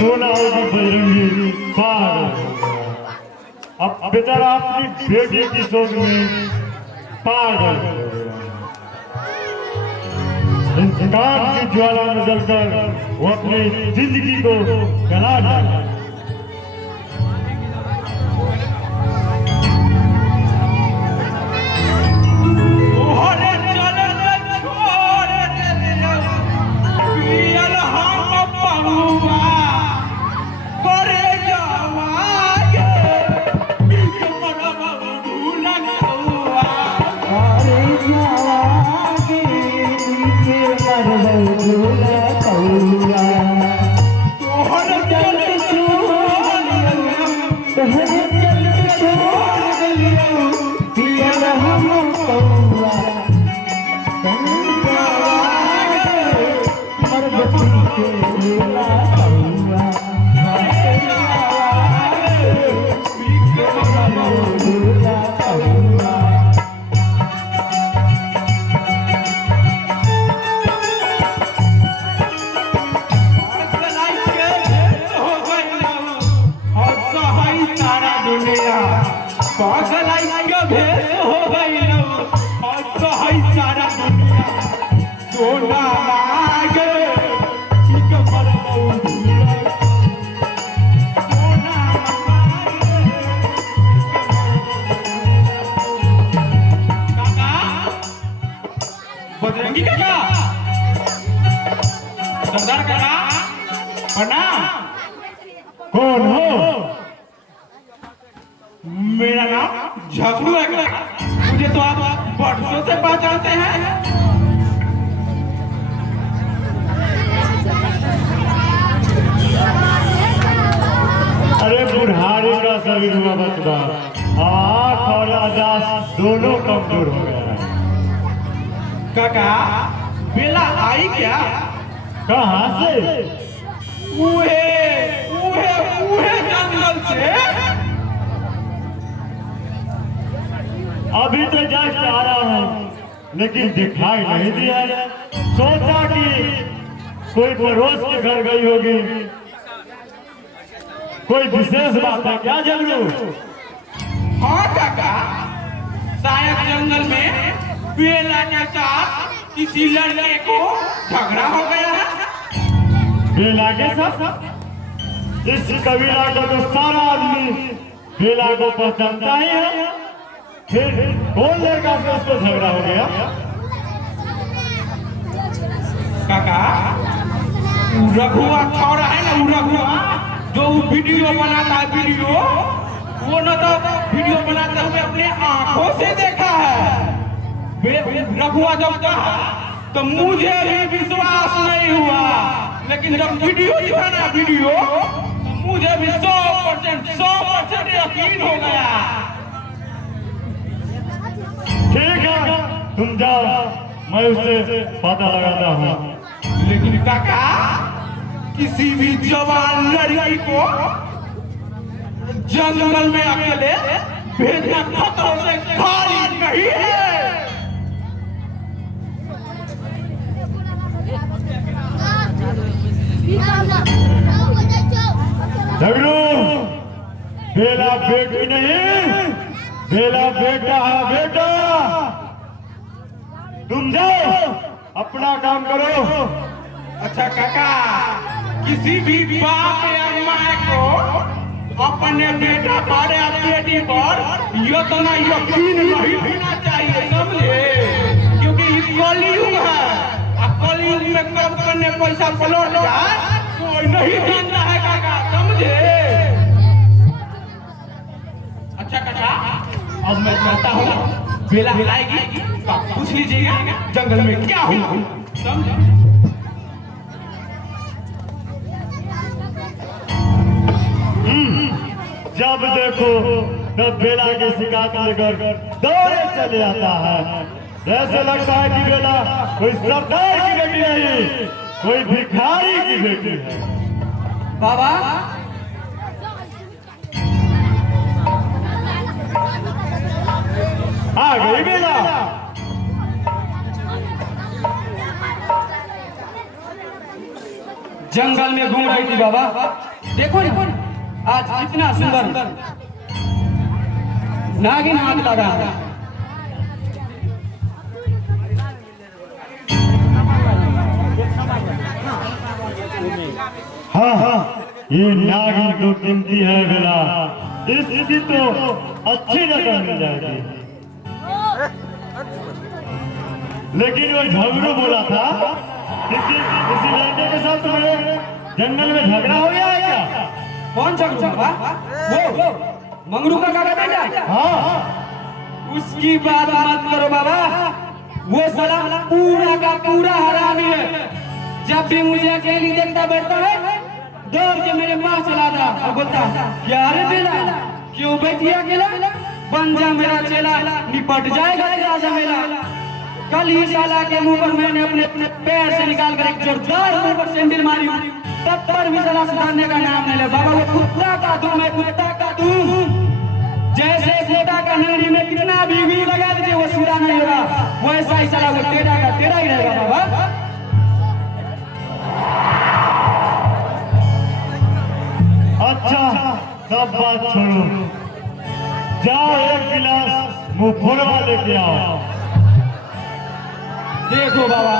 सोना होगी बजरंगी पागल। अब बेचारा अपनी बेटी की सोच में पागल हो गया। इंतकाम की ज्वाला में जलकर वो अपनी जिंदगी को गला डाला। बजरंगी काका, सरदार काका, प्रणाम। कौन हो? मेरा नाम झगड़ू है काका। मुझे तो आप वर्षों से पहचानते हैं। अरे बुढ़ारी का शरीर हुआ बचवा, आँख और आजाद दोनों कमजोर हो गया है। काका बेला आई क्या? कहाँ से? उहे उहे उहे जंगल से। अभी तो जस्ट आया हूँ, लेकिन दिखाई नहीं दिया। सोचा कि कोई पड़ोस के घर गई होगी। कोई विशेष बात है क्या झगड़ू? हाँ काका, शायद जंगल में बेला के साथ किसी लड़के को झगड़ा हो गया है। बेला के साथ? इस कबीला का तो सारा आदमी बेला को पहचानता ही है। फिर कौन लड़का से उसको झगड़ा हो गया? काका रघुआ छौड़ा है ना, वो रघुआ जो वीडियो बनाता है, वीडियो वो न तो वीडियो बनाते हुए अपने आंखों से देखा है। रघुआ जब कहा तो मुझे भी विश्वास नहीं हुआ, लेकिन जब वीडियो दिखा ना वीडियो, मुझे भी 100% यकीन हो गया। ठीक है, तुम जाओ, मैं उससे पता लगाता हूँ। लेकिन काका किसी भी जवान लड़की को जंगल में अकेले भेजना खतरों से खाली नहीं है। झगड़ू, बेला बेटी नहीं, बेला बेटा है। बेटा तुम जाओ, अपना काम करो। अच्छा काका, किसी भी बाप या माँ को अपने बेटा पर या बेटी पर इतना यकीन नहीं होना चाहिए, समझे? क्योंकि कलयुग है, और कलयुग में कब करने पैसा पलट जाए कोई नहीं जानता है काका, समझे? अच्छा काका, अब मैं चाहता हूँ बेला हिलाएगी तो पूछ लीजिएगा जंगल में क्या हुआ, समझे? जब देखो तब बेला के शिकायत लेकर दौड़े चले आता है। ऐसे लगता है कि बेला कोई सरदार की बेटी नहीं, कोई भिखारी की बेटी है। बाबा आ गई बेला। जंगल में घूम रही थी बाबा, देखो ना आज कितना सुंदर नागिन हाथ लगा है। हाँ हाँ, ये नागिन तो कीमती है बेला, इसकी तो अच्छी रकम मिल जाएगी। लेकिन वो झगड़ू बोला था किसी लड़के के साथ तुम्हें जंगल में झगड़ा हो गया है क्या? कौन झगड़ू बाबा? वो मंगरू का काका बेटा? हाँ, उसकी बात मत करो बाबा, वो साला पूरा का पूरा हरामी है। जब भी मुझे अकेली देखता बैठता है दौड़ के मेरे पास चला था और बोलता क्या रे बेला क्यों बैठी अकेला, बन जा मेरा चेला निपट जाएगा तेरा झमेला। कल ही साला के मुंह पर मैंने अपने अपने पैर से निकाल कर एक जोरदार मुंह पर सैंडल मारी, तब पर भी साला सुधारने का नाम नहीं ले। बाबा वो कुत्ता का दूं, मैं कुत्ता का दूं। जैसे गोटा का नगरी में कितना भी लगा दीजिए वो सीधा नहीं होगा, वैसा ही साला वो टेढ़ा का टेढ़ा ही रहेगा बाबा। अच्छा सब बात छोड़ो, जाओ एक गिलास मुफुरवा लेके आओ। देखो बाबा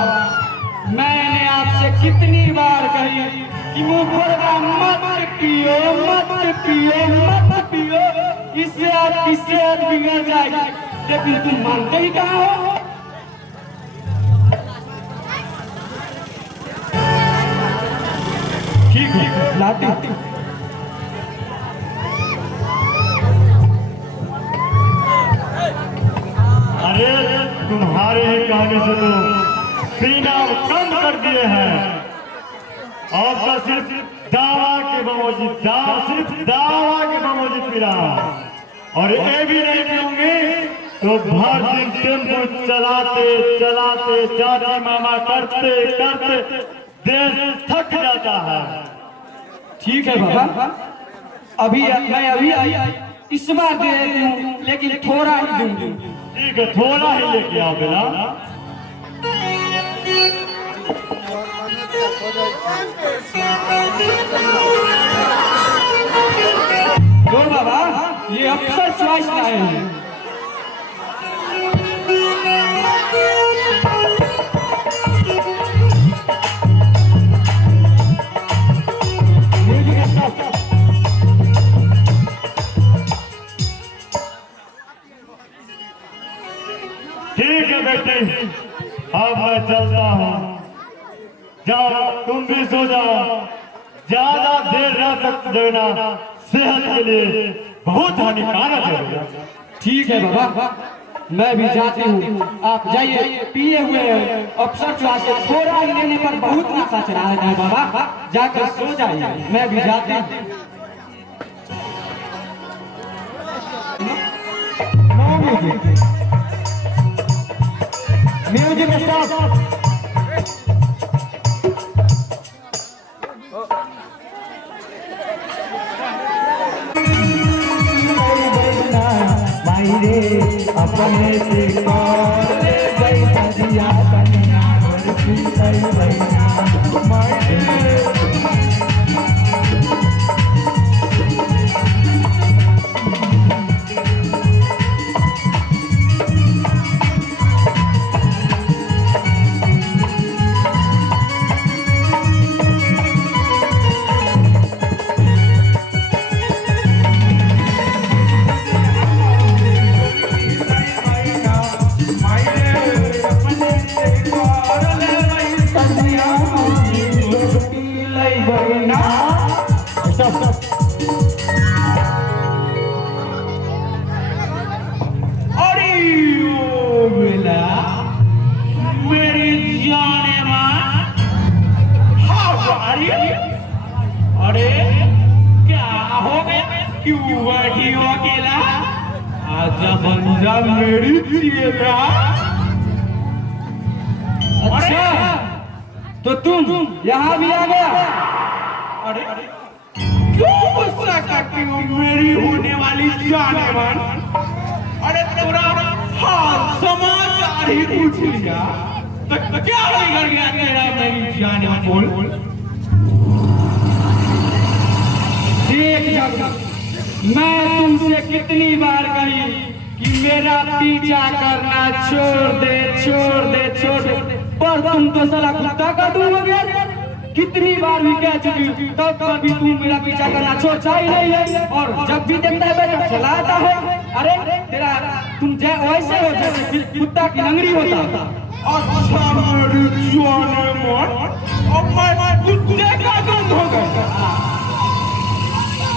मैंने आपसे कितनी बार कही कि मुफुरवा मत पियो मत पियो मत पियो, इससे आपकी सेहत बिगड़ जाएगी, लेकिन तुम मानते ही कहाँ हो। ठीक है लाती हूँ। अरे तुम्हारे ही कहने से तो पीना कम कर दिए हैं, और तो सिर्फ दावा के बमोजी सिर्फ दावा के बमोजी पी रहा, और ये भी नहीं पीऊंगी तो भर दिन टेम्पो चलाते चलाते चाचा मामा करते करते देश थक जाता है। ठीक है बाबा, अभी मैं अभी इस बार दे देती हूँ, लेकिन थोड़ा ही दूंगी। ठीक है, थोड़ा ही लेके आओ बेला। तो बाबा ये अफसर चॉइस लाए हैं। ठीक है बेटे, अब मैं चलता हूँ, जाओ तुम भी सो जाओ, ज्यादा देर रात तक जगना सेहत के लिए बहुत हानिकारक है। ठीक है बाबा मैं भी जाती हूँ, आप जाइए, पिए हुए अफसर चॉइस के थोड़ा ही लेने पर बहुत नशा चढ़ा है बाबा, जाकर सो जाइए, मैं भी जाती हूँ। Music start. मायरे अपने से कौले गई बजिया बनिया और पीतल बनिया मायरे। अरे क्या हो गया, क्यों बैठी हो अकेला? आजा बन जा मेरी चेला। अच्छा तो तुम यहाँ भी आ गया? अरे क्यों गुस्सा करती हो मेरी होने वाली जाने मन? अरे तेरा हाल समाचार ही पूछ लिया तो क्या बिगड़ गया तेरा मेरी जाने मन? बोल देख जब मैं तुमसे कितनी बार कही कि मेरा पीछा करना छोड़ दे छोड़ दे छोड़ दे, पर तुम तो साला कुत्ता का तुम हो गया। कितनी बार भी कह चुकी तब कभी तुम मेरा पीछा करना छोड़ता ही नहीं है, और जब भी देखता है मैं चलाता है। अरे तेरा तुम वैसे हो जैसे कुत्ता की लंगड़ी होता। अच्छा मेरी जाने मन, अब मैं कुत्ते का गंध हो गया।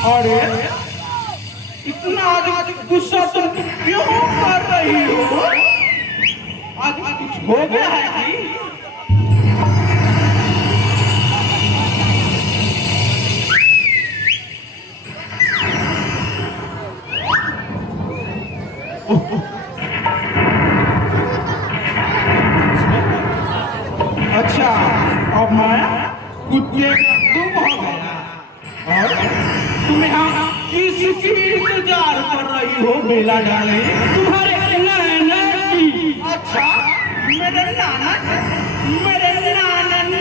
अरे इतना आज गुस्सा तुम क्यों कर रही हो? आज कुछ हो गया है कि? अच्छा अब मैं कुत्ते का तुम हो गया, और तुम यहाँ किसकी इंतजार कर रही हो बेला डाले? तुम्हारे नाना की। अच्छा मेरे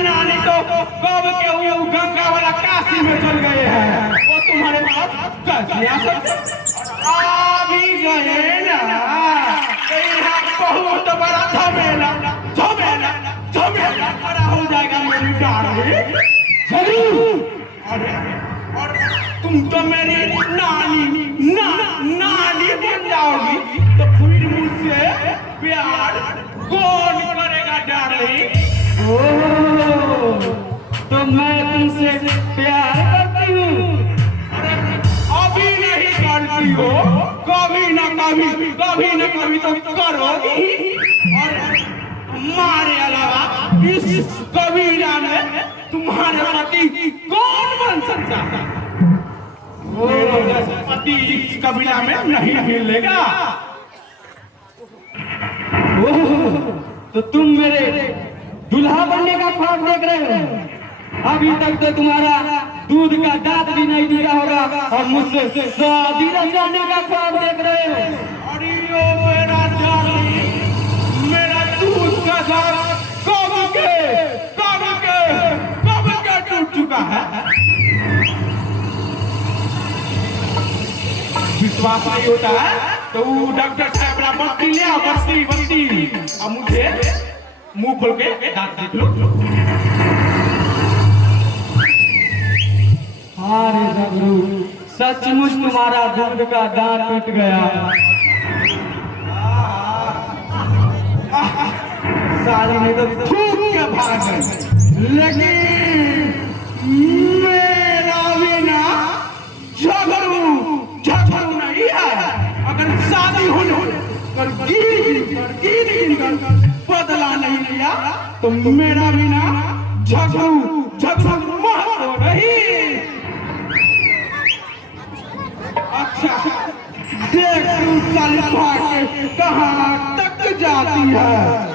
नानी तो कब के वो गंगा वाला काशी में चल गए हैं, वो तुम्हारे पास कैसे आ सकते? आ भी गए ना, यहाँ बहुत बड़ा झमेला खड़ा हो जाएगा मेरी डार्लिंग जरूर। और तुम तो मेरी नानी बन जाओगी, तो फिर मुझसे प्यार कौन करेगा डार्लिंग? ओह, तो मैं तुमसे प्यार करती हूँ। अरे अभी नहीं करती हो, कभी न कभी तो करोगी। और हमारे अलावा इस कबीला में तुम्हारे पति कौन बन सकता है? मेरे जैसा पति इस कबीला में नहीं मिलेगा। ओह, तो तुम मेरे दुल्हा बनने का ख्वाब देख रहे हो? अभी तक तो तुम्हारा दूध का दांत भी नहीं दिया होगा, और मुझसे शादी रचाने का ख्वाब देख रहे हो। अरे ओ मेरा डार्लिंग, मेरा दूध का दांत कब के टूट चुका है। विश्वास नहीं होता है तो वो डॉक्टर साहब ना बत्ती ले आओ, बत्ती। अब मुझे मुंह खोल के दांत देख लो। अरे जबरू, सचमुच तुम्हारा दूध का दांत टूट गया। सारी नहीं तो थूक के भाग गए, लेकिन मेरा बिना झगड़ू नहीं है। अगर शादी होने कर बदला नहीं लिया तो मेरा बिना झगड़ू महत्व नहीं। अच्छा देख तू चल भाग कहाँ तक जाती है।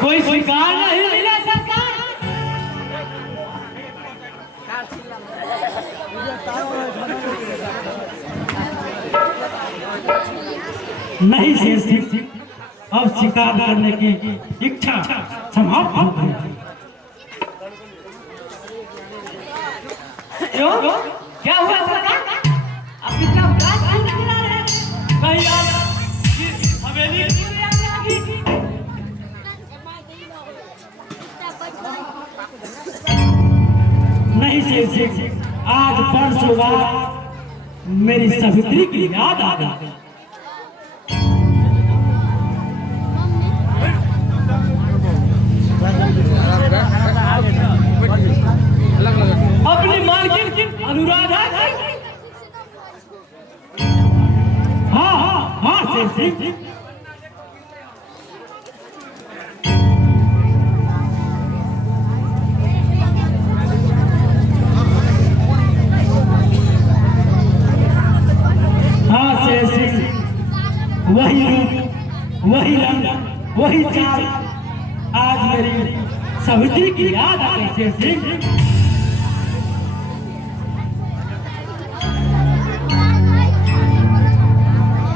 कोई स्वीकार नहीं मिला सरकार। नहीं शेर सिंह, अब शिकार करने की इच्छा समाप्त हो गई। क्यों? क्या हुआ सरकार? अब कितना उदास क्यों दिख रहा है? कहीं आप हवेली नहीं शेर सिंह, आज परसों बाद मेरी सवित्री की याद आ गई। अपनी मालकिन अनुराधा की। हाँ शेर सिंह, वही रूप, वही रंग, वही चाल आज मेरी सवित्री की याद आ गई शेर सिंह।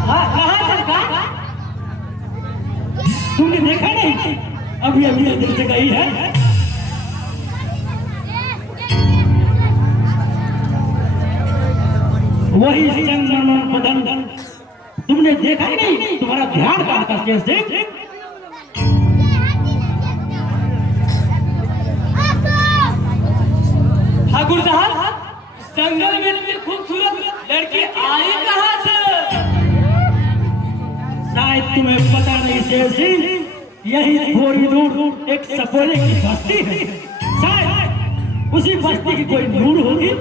कहाँ सरकार? तुमने देखा नहीं? अभी अभी इधर से गई है। वही संगमरमर बदन तुमने देखा ही नहीं? तुम्हारा ध्यान कहाँ था शेर सिंह? ठाकुर साहब, जंगल में इतनी खूबसूरत लड़की आई कहाँ से? शायद तुम्हें पता नहीं शेर सिंह, यही थोड़ी दूर एक सपोले की बस्ती है। शायद उसी बस्ती की कोई नूर होगी।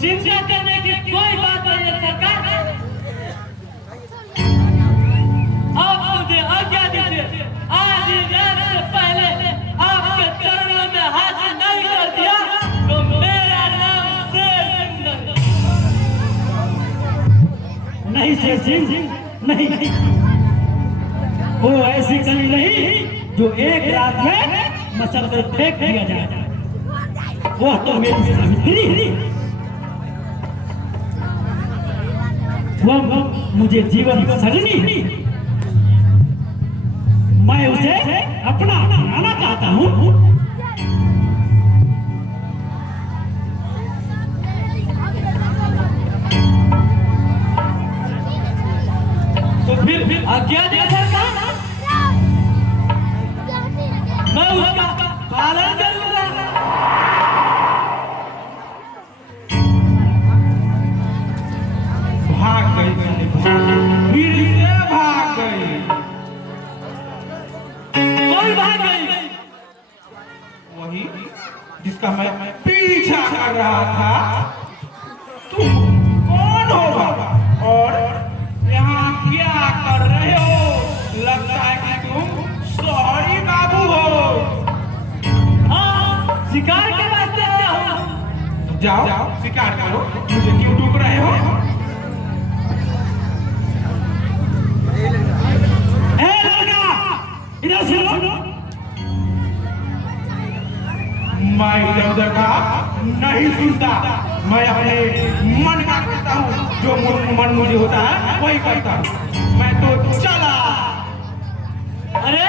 चिंता करने की कोई बात नहीं है सरकार। आप मुझे आज्ञा दीजिए, आज ही रात से पहले आपके चरणों में हाथ नहीं कर दिया तो मेरा नाम शेर सिंह नहीं। शेर सिंह नहीं, वो ऐसी कमी नहीं जो एक रात में मसल कर फेंक दिया जाए। वह तो मेरी सावित्री, वह मुझे जीवन सजनी, मैं उसे अपना बनाना चाहता हूँ। तो फिर आज्ञा दे सरकार, मैं उसका पालन करूंगा। भाग गई, फिर से भाग गई। कौन भाग गई? वही जिसका मैं पीछा कर रहा था। तुम कौन हो बाबा और यहाँ क्या कर रहे हो? लगता है कि तुम शहरी बाबू हो। हाँ, शिकार के वास्ते आया हूँ। जाओ शिकार करो, मुझे क्यों टूक रहे हो? इधर सुनो, मैं इधर का नहीं सुनता। मैं अपने मन का करता हूँ, जो मन मुझे होता है वही करता हूँ। मैं तो चला। अरे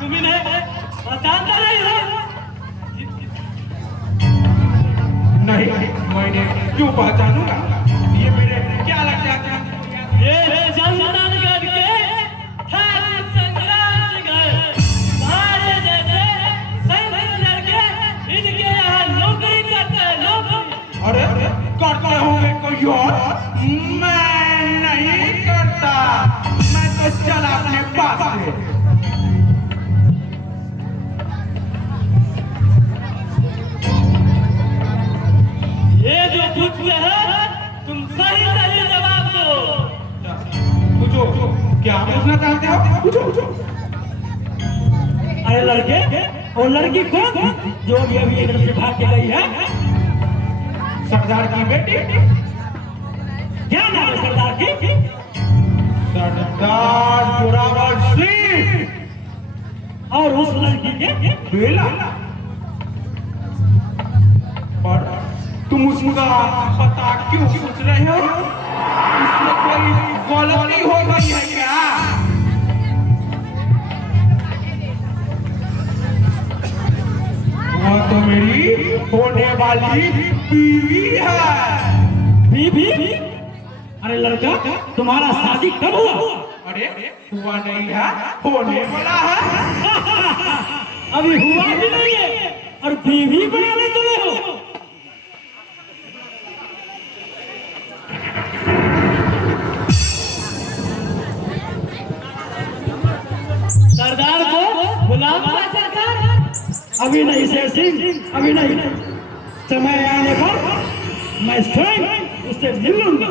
तुम इन्हें पहचानता नहीं हो? नहीं, मैंने क्यों पहचानूंगा? ये मेरे क्या लगता है? ये जंगलगढ़ के ठाकुर संग्राम सिंह है। हमारे जैसे सैनिक लड़के इनके यहाँ नौकरी करते हैं, नौकरी। अरे करते होंगे कोई और, मैं नहीं करता। मैं तो चला अपने पास से। ये जो पूछते हैं तुम सही सही जवाब दो। पूछो, क्या पूछना चाहते हो? पूछो। अरे लड़के, वो लड़की कौन थी जो अभी इधर से भाग के गई है? सरदार की बेटी। क्या नाम है सरदार की? सरदार जोरावर सिंह। और उस लड़की के? बेला। पर तुम उसका पता क्यों पूछ रहे हो? उसमें कोई गलती हो गई है क्या? वह तो मेरी होने वाली बीवी है। बीवी? अरे लड़का, तुम्हारा शादी कब हुआ? अरे हुआ नहीं है, होने वाला है। अभी हुआ भी नहीं है और बीवी बनाने चले हो। सरदार को गुलाम का सरकार? अभी नहीं शेर सिंह, अभी नहीं। समय आने पर मैं स्वयं उससे मिल लूंगा।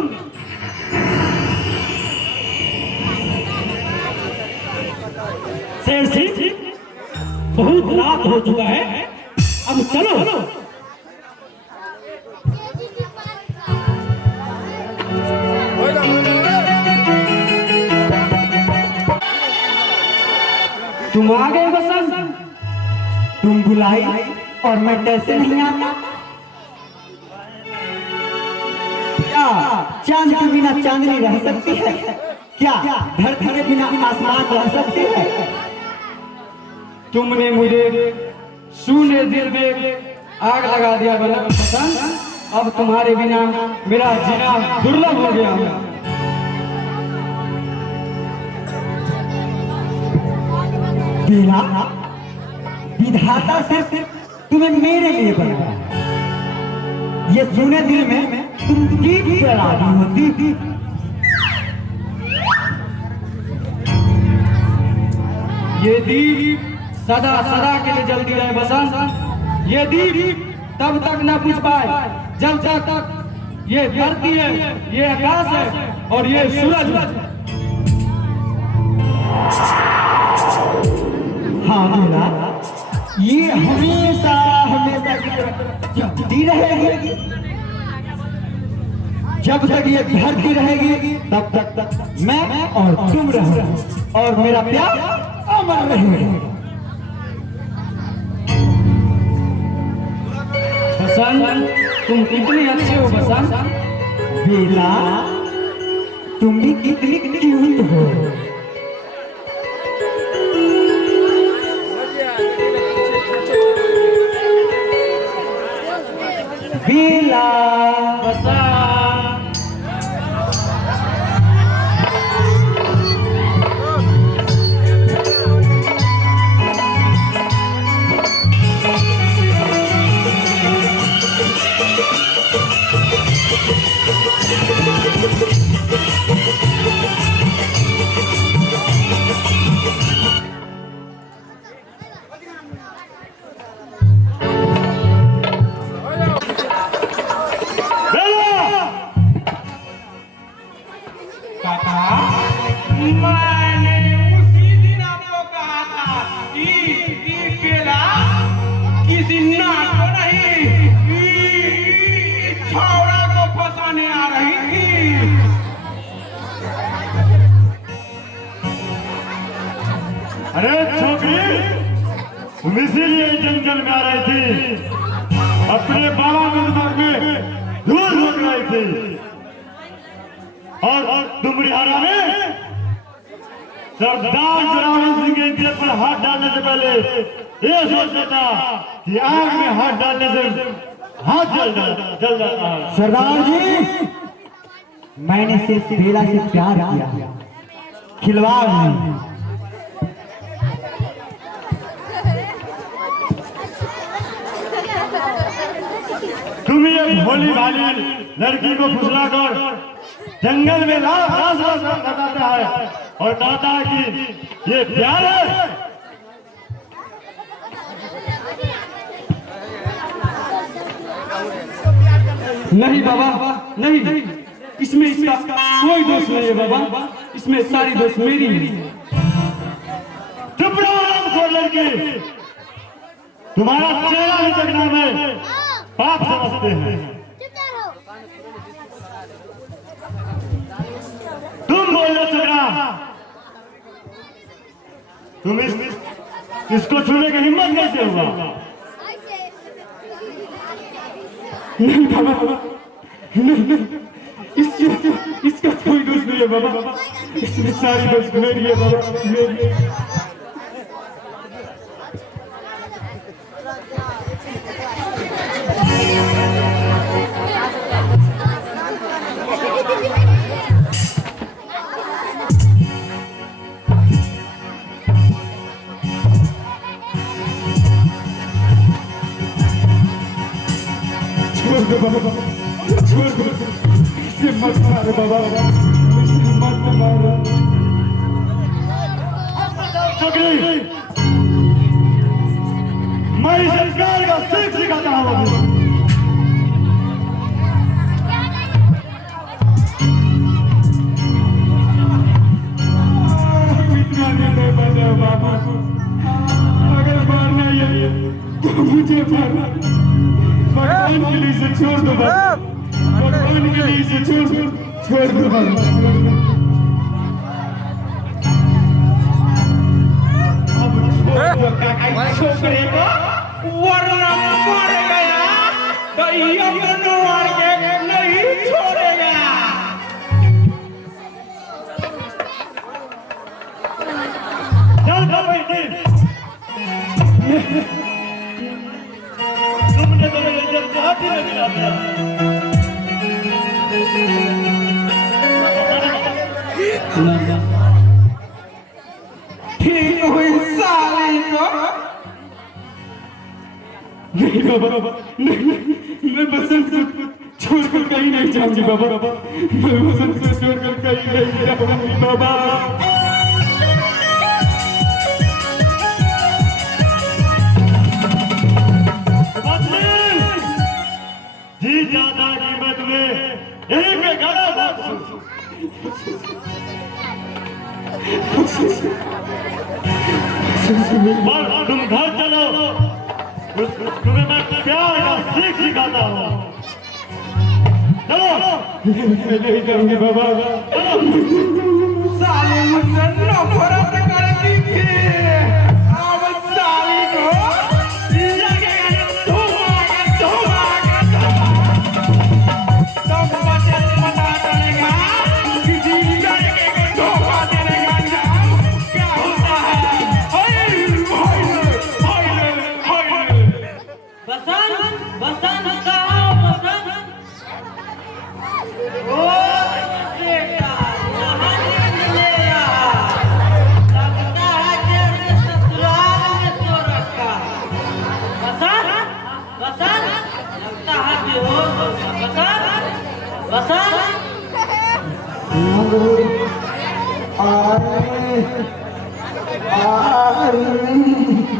शेर सिंह, बहुत रात हो चुका है, अब चलो। तुम आ गए बसंत, तुम बुलाई और मैं कैसे नहीं आता? क्या चांद के बिना चांदनी रह सकती है? क्या धरती के बिना आसमान रह सकती है? तुमने मुझे सूने दिल में आग लगा दिया बसंत, अब तुम्हारे बिना मेरा जीना दुर्लभ हो गया। बेला, विधाता सिर्फ तुम्हें मेरे लिए बनाया, ये सुने दिल में तुम दीप जला दी होती। ये दीप सदा सदा के लिए जलती रहे बसंत। ये दीप तब तक न बुझ पाए जब तक ये धरती है, ये आकाश है और ये सूरज। हाँ बेला, ये हमेशा हमेशा जलती रहेगी। जब तक ये धरती रहेगी तब तक मैं और तुम रहोगे और मेरा प्यार अमर रहेगा। बसंत, तुम कितने अच्छे हो बसंत। बेला, तुम भी कितनी क्यूट हो। बेला, बसंत, मैंने उसी दिन आपको कहा था कि बेला किसी नाक को नहीं, छौड़ा को फंसाने आ रही थी। अरे छोकरी, तुम इसीलिए जंगल में आ रही थी, अपने बाबा के दिमाग में धूल झोंक रही थी। और तुम रिहारा में सरदार जलावन सिंह के जेब पर हाथ डालने से पहले ये सोचता था कि आग में हाथ डालने से हाथ जल जाता है। सरदार जी, मैंने सिर्फ बेला से प्यार किया, खिलवाड़ नहीं। तुम ये भोली भाली लड़की को फुसलाकर जंगल में लाश बताता है और कहता है कि ये प्यार है। नहीं बाबा, नहीं, इसमें इसका कोई दोष नहीं है बाबा, इसमें सारी दोष मेरी है। चुप रहो लड़की, तुम्हारा चेहरा भी देखना में पाप समझते हैं। तुम बोलो चक्रा, तुम इसको छूने की हिम्मत कैसे हुआ? नहीं बाबा, नहीं, इसका कोई दोष नहीं है बाबा, इसमें सारी दोष मेरी है बाबा, मेरी है। छोड़ दो, इसे मत मारो बाबा, इसे मत मारो। छोकरी, मैं इसे प्यार का सीख सिखाता हूँ। इतना नहीं बना बाबा, अगर मुझे भगवान के लिए से छोड़ दो बाबा, भगवान के लिए से छोड़ दो बाबा। अब छोड़ दो काका छोकरे को, वरना मर गया तो ये बनवार के नहीं छोड़ेगा। चल भाई तुमने तो मेरे जब हाथी में मिला दिया। ठीक हुई साली को। नहीं बाबा, नहीं, मैं बसंत को छोड़कर कहीं नहीं जाऊंगी बाबा, मैं बसंत को छोड़कर कहीं नहीं जाऊंगी बाबा। जी ज्यादा कीमत में यही पे गला बात तुम घर चलो, तुम्हें मैं प्यार का सीख सिखाता हूँ। चलो मैं नहीं करूंगी बाबा, साले मुझसे नफरत करती थी, अब साली को लगेगा धोखा। तब बचत पता चलेगा किसी लड़के को धोखा देने का अंजाम क्या होता है। बसंत कहाँ बसंत? ओ बेटा यहाँ नहीं मिलेगा, लगता है तेरे ससुराल में सो रखा। बसंत लगता है बेहोश हो गया। बसंत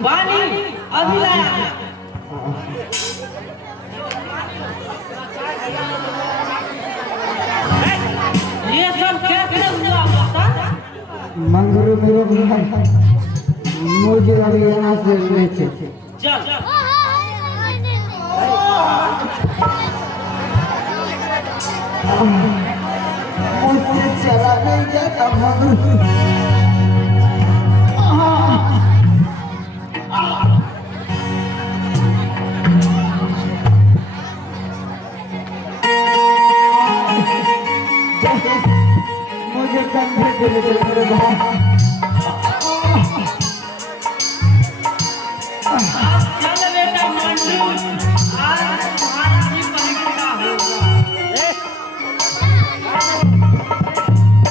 पानी अभी लाया। ये सब कैसे हुआ बसंत? मंगरू मेरे भाई, मुझे अभी यहाँ से ले चल। चल मुझसे चला नहीं जाता मंगरू। मुझे कंधे पे ले चल मेरे भाई।